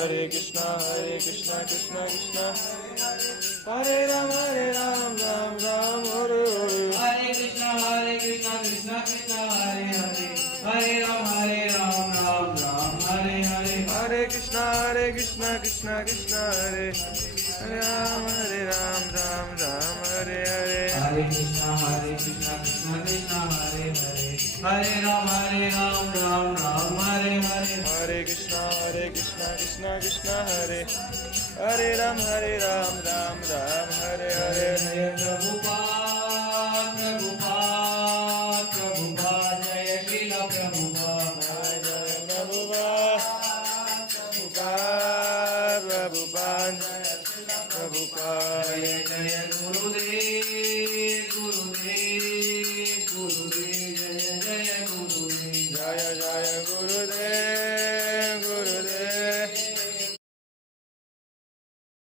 Hare Krishna Krishna Krishna Hare Ram Ram Ram Hare Hare Hare Krishna Krishna Krishna Hare Hare Hare Ram Ram Hare Hare Hare Krishna Krishna Krishna Hare Hare Ram Ram Hare Hare Hare Krishna Krishna Krishna Hare Hare Hare Ram Hare Hare Hare Krishna Krishna Krishna Hare Hare Ram Ram Hare Hare Jaya Prabhupada Prabhupada Prabhupada Jaya Srila Prabhupada Jai Prabhupada Jaya Jaya Gurudev